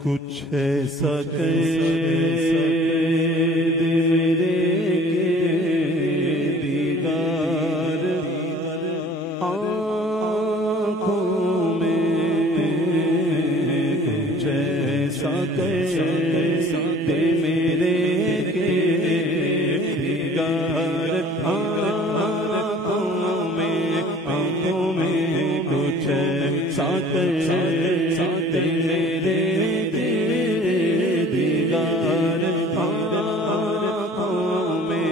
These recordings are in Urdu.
کچھ ایسا دیرے دیدار آنکھوں میں کچھ ایسا دے میرے کے دیدار آنکھوں میں کچھ ایسا دے میرے دیدار آنکھوں میں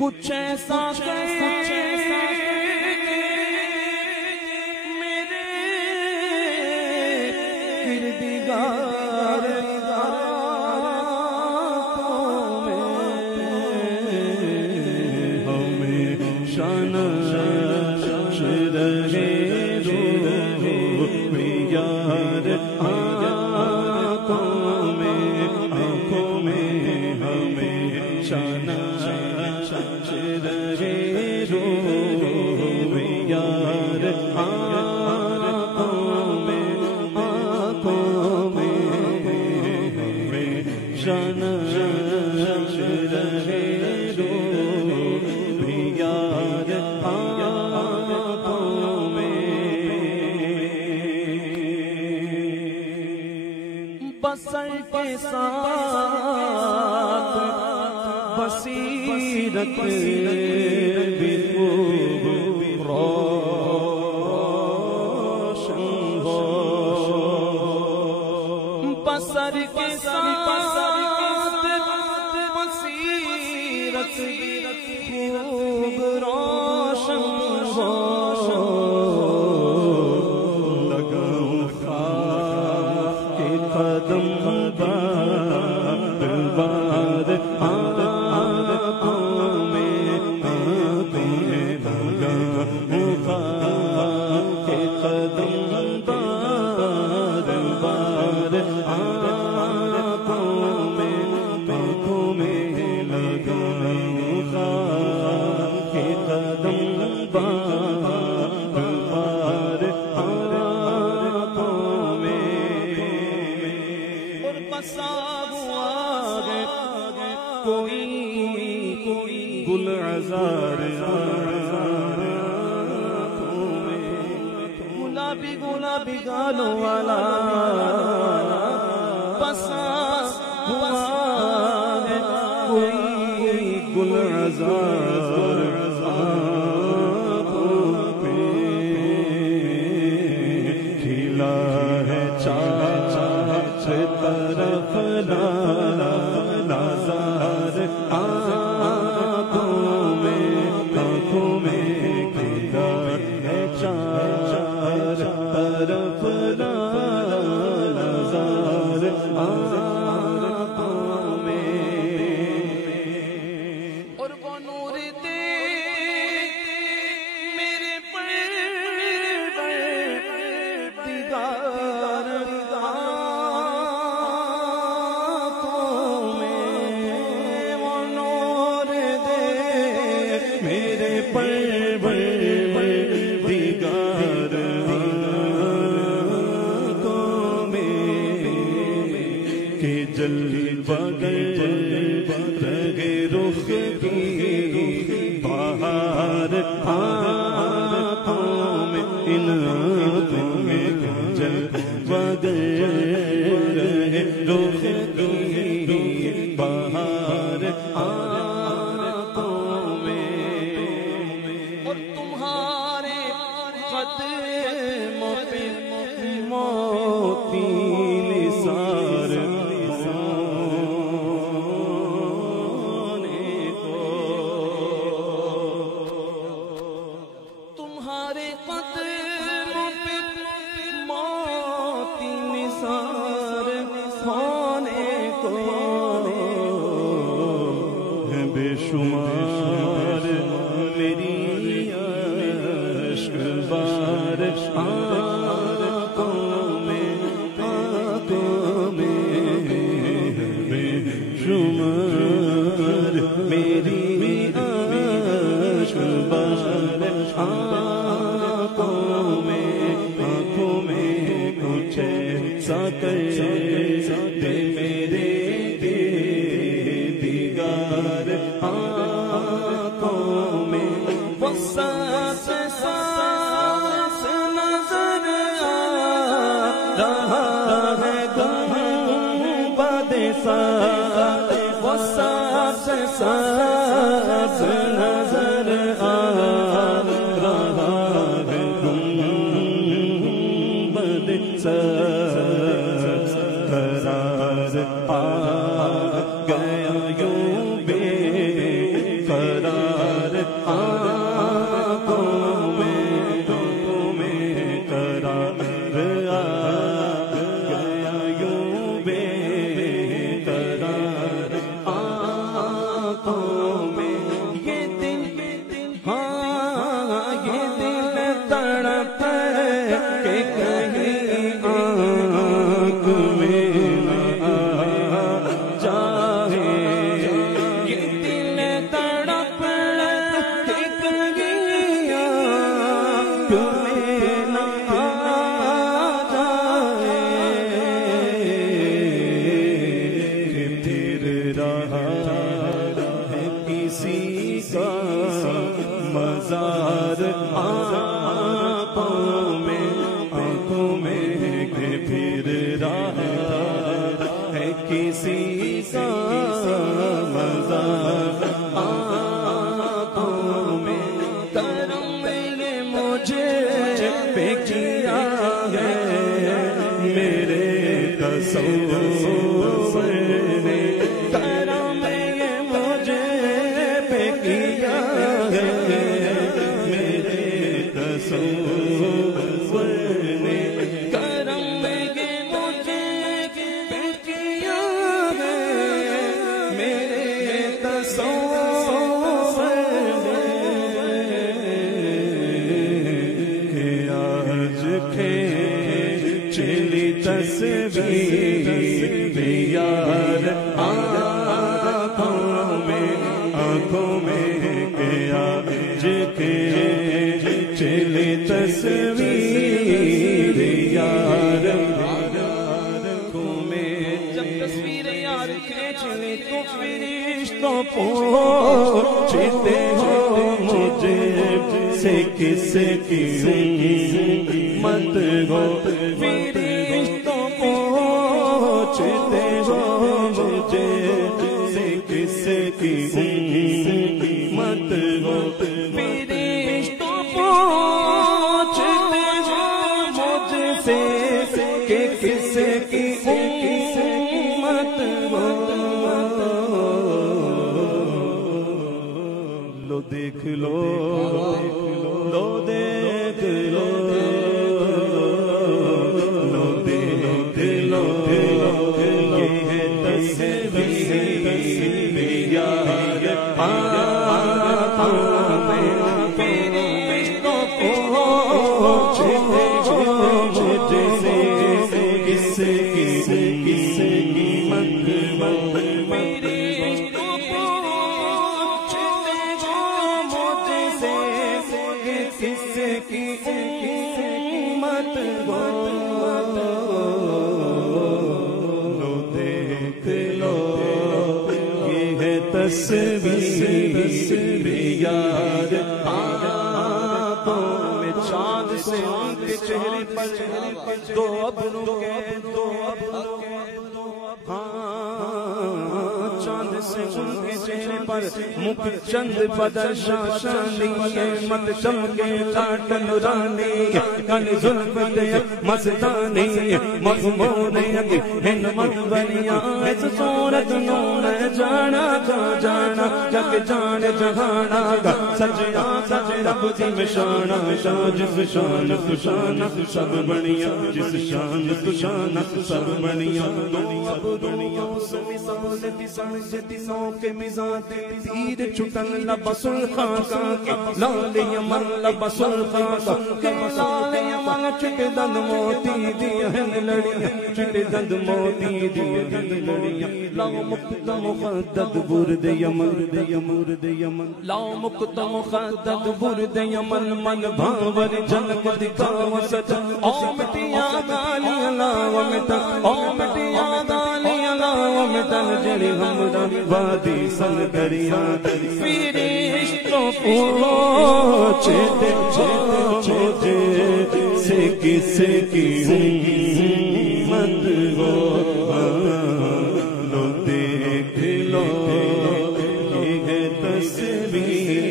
کچھ ایسا میرے کردگار آنکھوں میں ہمیں شان رہے یار آنکھوں میں ہمیں شان رہے یار آنکھوں میں ہمیں شان رہے یار آنکھوں میں بسر کے ساتھ بصیرت بھی روشن ہو بسر کے ساتھ بصیرت خوب روشن ہو لگاؤں خاک کے قدم بار آنکھوں میں لگاؤں خاک کے قدم بار آنکھوں میں لگاؤں خاک کے قدم بار آنکھوں میں اور بسا کوئی گل عذار گلابی گلابی گالوں والا بسا ہوا ہے کوئی گل عذار کھلا ہے چار طرف نظر آنکھوں میں کھلا ہے چار طرف نظر آنکھوں میں اور وہ نور دے میرے پر دیدار دیگر آنکھوں میں کہ جلوہ رہے رخ کی بہار آنکھوں میں ان آنکھوں میں جلوہ رہے رخ کی بہار آنکھوں میں اور تمہارے قدموں پہ موتی نثار ہونے کو تمہارے قدموں پہ موتی نثار ہونے کو ہے بے شمار میری عشق بار آنکھوں میں بے شمار میری عشق بار آنکھوں رہا ہے گنبد سعد وہ سب سے سبز نظر آ رہا ہے گنبد سبز قرار آ گیا یوں بے قرار آنکھوں میں قرار آ گیا یوں بے قرار آنکھوں میں یہ دل ہاں یہ دل تڑپ کہ کہیں آنکھ میں نہ جائے یہ دل تڑپ کہ کہیں آنکھ میں نہ جائے کہ پھر رہا ہے کسی کا مزار آنکھوں میں کہ پھر رہا ہے کسی کا مزار آنکھوں میں کرم نے مجھے پہ کیا ہے میرے تصور نے کرم نے مجھے پہ کیا ہے میرے تصور نے کرم نے مجھے پہ کیا ہے میرے تصور نے کہ آج چلی تصویر یار آنکھوں میں کہ آج چلی تصویر یار آنکھوں میں جب تصویر یار کھینچ لی تو فرشتوں پوچھتے ہو مجھے سے کس کی مت ہو فرشتوں پوچھتے ہو مجھے سے کس کی مت ہو فرشتوں پوچھتے ہو مجھ سے کہ کس کی مت ہو لو دیکھ لو لو دیکھ لو لو دیکھ لو یہ ہے تصویر یار آنکھوں میں فرشتوں پوچھتے ہو مجھ سے کس کی مت ہو فرشتوں پوچھتے ہو مجھ سے کس کی مت ہو لو دیکھ لو یہ ہے تصویر یار آنکھوں میں چاند سے ان کے چہرے پر دو ابروں کے چاند سے ان کے چہرے پر مکھ چند بدر شاشانی مت چمکے لاٹ نورانی کن زلف دے مستانی مغمور ہن مغبریاں اس صورت نو میں جانا جانا جگ جان جہانا گا سجیا سج رب دی مشانہ جس شان سشانہ سب بنیا جس شان سشانہ سب بنیا دنیا سمی سمجھتی سمجھتی سو کے مزاج تیر چھٹن لبسل خاکا لالی یمن لبسل خاکا لالی یمن چھٹ دند موتی دیا ہن لڑیا چھٹ دند موتی دیا ہن لڑیا لاؤ مکت مخدد برد یمن لاؤ مکت مخدد برد یمن من بھاور جنک دکھاو سچا او مٹیا گالی لاؤ مٹا او مٹیا گالی لاؤ مٹا جڑی ہمرا وادی سن دریا فرشتوں پوچھتے ہو مجھے سے کس کی ہو لو دیکھ لو یہ ہے تصویر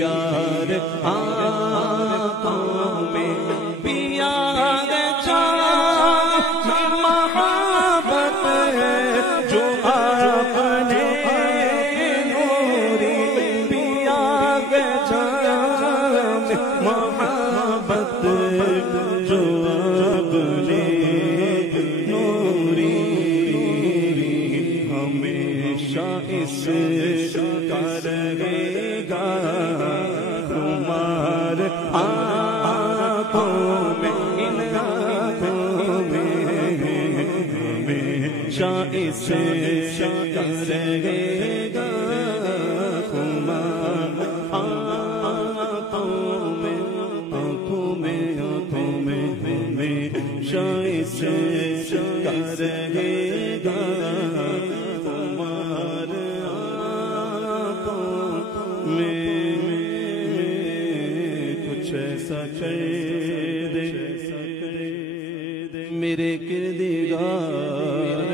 یار آنکھوں میں پیار جان محبت ہے جو آپ نے نوری پیار جان محبت جو آپ نے نوری ہمیشہ اس کا رہے گا تمہار آنکھوں میں ان آنکھوں میں ہمیشہ اس کا رہے گا تمہار آنکھوں میں آنکھوں میں آنکھوں میں ہمیشہ اس کا رہے گا تمہار آنکھوں میں کچھ ایسا کر دے میرے کردگار